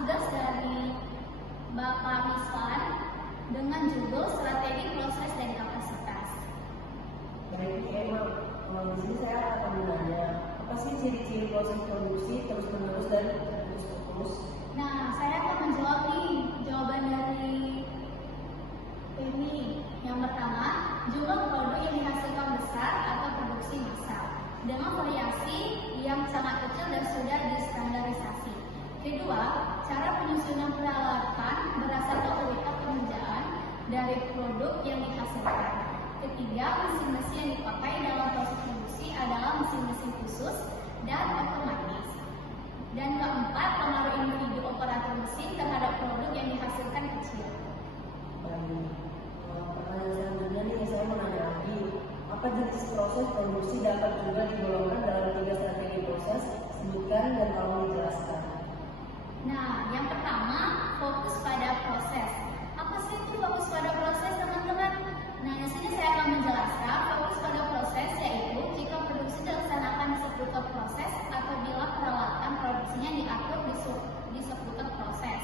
tugas dari Bapak Miswan dengan judul Strategi Proses dan Kapasitas. Baik, Emma. Di sini saya akan bertanya, apa sih ciri-ciri proses produksi terus-menerus dan terus-menerus? Nah, saya akan menjawab nih jawaban dari ini. Yang pertama, jumlah produk yang dihasilkan besar atau produksi massal dengan variasi yang sangat kecil dan sudah distandarisasi. Kedua, cara penyusunan peralatan berdasarkan kualitas pengerjaan dari produk yang dihasilkan. Ketiga, mesin-mesin yang dipakai dalam proses produksi adalah mesin-mesin khusus dan otomatis. Dan keempat, pengaruh individu operator mesin terhadap produk yang dihasilkan kecil. Baik. Pertanyaan selanjutnya nih, saya mau nanya lagi, apa jenis proses produksi dapat juga digolongkan dalam 3 strategi proses? Sebutkan dan tolong dijelaskan. Nah, yang pertama, fokus pada proses. Apa sih itu fokus pada proses, teman-teman? Nah, di sini saya akan menjelaskan fokus pada proses yaitu jika produksi dilaksanakan di seputar proses atau bila peralatan produksinya diatur di seputar proses.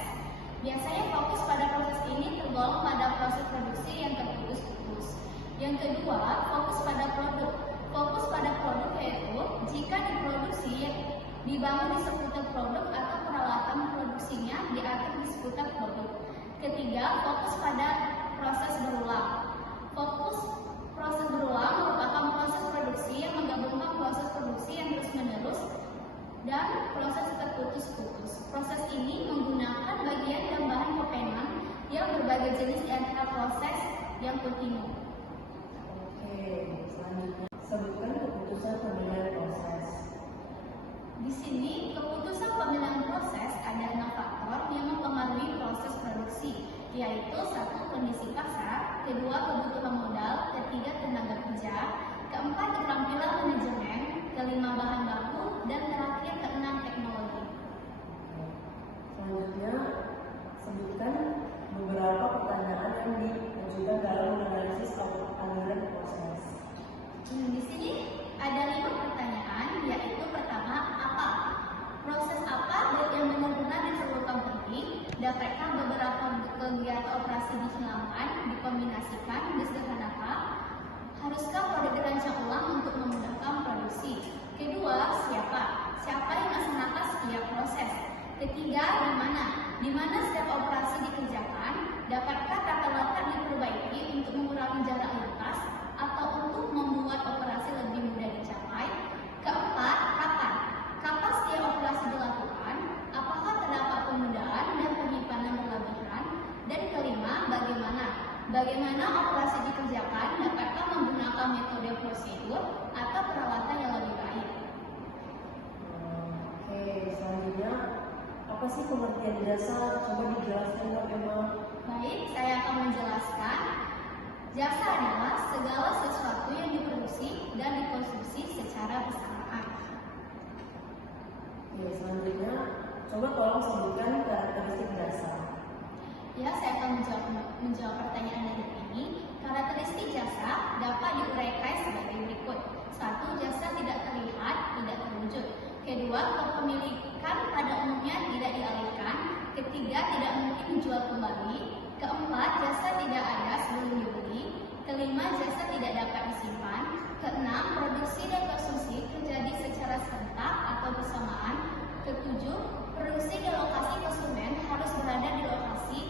Biasanya fokus pada proses ini tergolong pada proses produksi yang terputus-putus. Yang kedua, fokus pada produk. Fokus pada produk yaitu jika diproduksi dibangun di seputar produk atau peralatan produksinya diatur di seputar produk. Ketiga, fokus pada proses berulang. Fokus proses berulang merupakan proses produksi yang menggabungkan proses produksi yang terus-menerus dan proses terputus-putus. Proses ini menggunakan bagian dan bahan komponen yang berbagai jenis di antara proses yang kontinu. Oke, selanjutnya sebutkan keputusan pemilihan proses. Di sini, keputusan pemilihan proses ada 6 faktor yang mempengaruhi proses produksi, yaitu 1. Kondisi pasar, kedua kebutuhan modal, ketiga tenaga kerja, keempat keterampilan manajemen, kelima bahan baku, dan terakhir keenam teknologi. Selanjutnya, sebutkan beberapa pertanyaan yang diajukan dalam menganalisis aliran proses. Di sini ada 5 pertanyaan, yaitu pertama, apa? Proses apa yang benar-benar diperlukan penting? Dapatkah beberapa kegiatan operasi dihilangkan, dikombinasikan, disederhanakan? Haruskah produk dirancang ulang untuk memudahkan produksi? Kedua, siapa? Siapa yang melaksanakan setiap proses? Ketiga, di mana? Di mana setiap operasi dikerjakan? Dapatkah tata letak diperbaiki untuk mengurangi jarak lintas atau untuk membuat operasi lebih mudah dicapai? Keempat, kapan? Kapan setiap operasi dilakukan? Apakah terdapat kemudahan dan penyimpanan berlebihan? Dan kelima, bagaimana? Bagaimana operasi dikerjakan? Dapatkah menggunakan metode prosedur atau peralatan yang lebih baik? Oke, selanjutnya apa sih pengertian jasa? Coba dijelaskan dong, Emma. Baik, saya akan menjelaskan. Jasa adalah segala sesuatu yang diproduksi dan dikonsumsi secara bersamaan. Oke, selanjutnya coba tolong sebutkan karakteristik jasa. Ya, saya akan menjawab pertanyaan dari ini. Karakteristik jasa dapat diuraikan sebagai berikut. 1. Jasa tidak terlihat, tidak terwujud. Kedua, kepemilikan pada umumnya tidak dialihkan. Ketiga, tidak mungkin dijual kembali. Keempat, jasa tidak ada sebelum dibeli. Kelima, jasa tidak dapat disimpan. Keenam, produksi dan konsumsi terjadi secara serentak atau bersamaan. Ketujuh, produksi dan lokasi konsumen harus berada di lokasi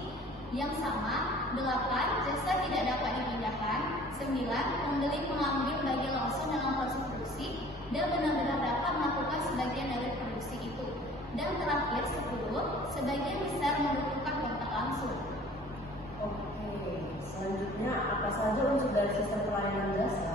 yang sama. 8. Jasa tidak dapat dipindahkan. 9. Pembeli mengambil bagian langsung dalam proses produksi dan benar-benar dapat melakukan sebagian dari produksi itu. Dan terakhir 10. Sebagian besar membutuhkan kontak langsung. Oke, selanjutnya apa saja unsur dari sistem pelayanan jasa?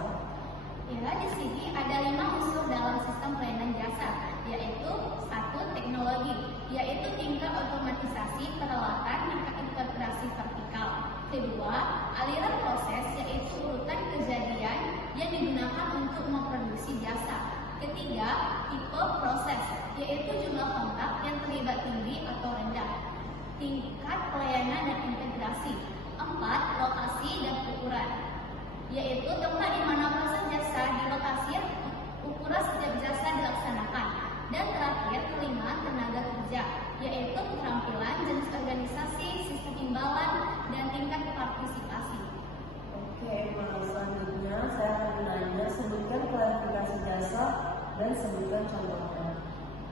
Ya, di sini ada 5 unsur dalam sistem pelayanan jasa, yaitu 1. Teknologi, yaitu tingkat otomatisasi peralatan tingkat integrasi vertikal. Kedua, aliran proses, yaitu urutan kejadian yang digunakan untuk memproduksi jasa. Ketiga, tipe proses, yaitu jumlah kontak yang terlibat tinggi atau rendah. Tingkat pelayanan dan integrasi. 4. Lokasi dan ukuran, yaitu tempat di mana proses jasa di lokasi ukuran setiap jasa dilaksanakan. Dan terakhir, kelima, tenaga kerja, yaitu keterampilan partisipasi. Oke, selanjutnya saya akan menanya sebutkan klarifikasi jasa dan sebutkan contohnya.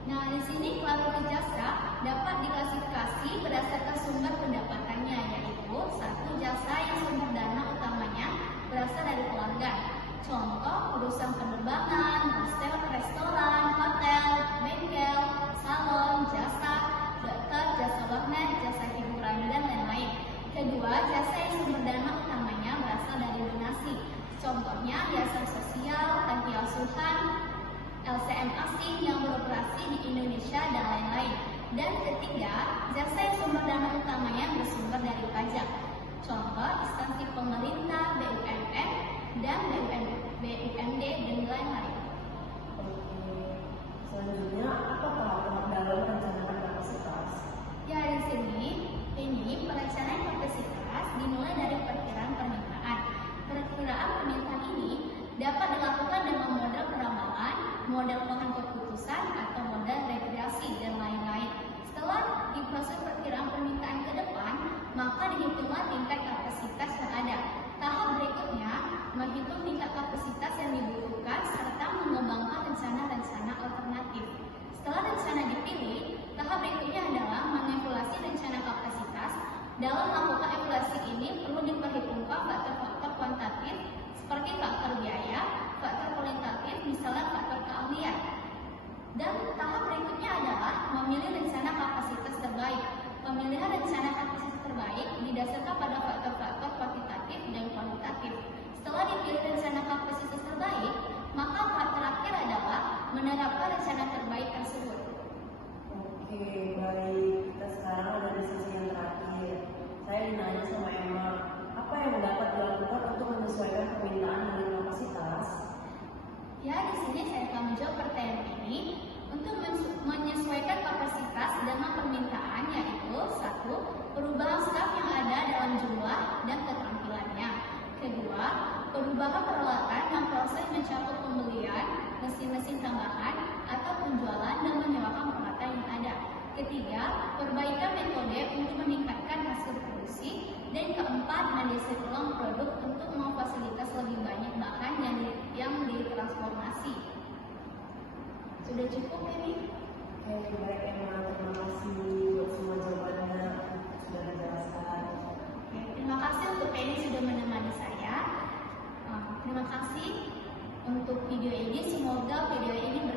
Nah, di sini klarifikasi jasa dapat diklasifikasi berdasarkan sumber pendapatannya, yaitu satu, jasa yang sumber dana utamanya berasal dari pelanggan. Contoh, perusahaan penerbangan, restoran, hotel, bengkel, salon, jasa dokter, jasa warnet, jasa hiburan, dan lain-lain. Kedua, jasa yang sumber dana utamanya berasal dari donasi. Contohnya, jasa sosial, panti asuhan, LCM asing yang beroperasi di Indonesia, dan lain-lain. Dan ketiga, jasa yang sumber dana utamanya bersumber dari pajak. Contoh, instansi pemerintah, BUMN, dan BUMD, dan lain-lain. Oke, selanjutnya apa tahap-tahap dalam perencanaan kapasitas? Ya, di sini, perencanaan kapasitas dimulai dari perkiraan permintaan. Perkiraan permintaan ini dapat dilakukan dengan model peramalan, model bahan keputusan, atau model rekreasi, dan lain-lain. Setelah diproses perkiraan permintaan ke depan, maka dihitunglah tingkat kapasitas yang ada. Tahap berikutnya, menghitung tingkat kapasitas yang dibutuhkan serta mengembangkan rencana-rencana alternatif. Setelah rencana dipilih, tahap berikutnya adalah mengevaluasi rencana kapasitas. Dalam melakukan evaluasi ini perlu diperhitungkan faktor-faktor kuantitatif seperti faktor biaya, faktor kualitatif, misalnya faktor keahlian. Dan tahap berikutnya adalah memilih rencana kapasitas terbaik. Pemilihan rencana kapasitas terbaik didasarkan pada faktor-faktor kuantitatif dan kualitatif. Setelah dipilih rencana kapasitas terbaik, maka tahap terakhir adalah menerapkan rencana terbaik tersebut. Oke, baik. Kita sekarang ada di sesi yang terakhir. Saya dinanya sama Emma, apa yang dapat dilakukan untuk menyesuaikan permintaan dengan kapasitas? Ya, di sini saya akan menjawab pertanyaan ini. Untuk menyesuaikan kapasitas dengan permintaan, yaitu satu, perubahan staf yang ada dalam jumlah dan keterampilannya. Kedua, perubahan peralatan dan proses mencakup pembelian mesin-mesin tambahan atau penjualan dan menyewakan peralatan yang ada. Ketiga, perbaikan metode untuk meningkatkan hasil produksi. Dan keempat, mendesain ulang produk untuk memfasilitasi lebih banyak bahan yang ditransformasi. Sudah cukup ini? Oke, baik Emma, terima kasih buat semua jawabannya sudah dijelaskan. Terima kasih untuk Penny sudah menemani saya. Terima kasih untuk video ini. Semoga video ini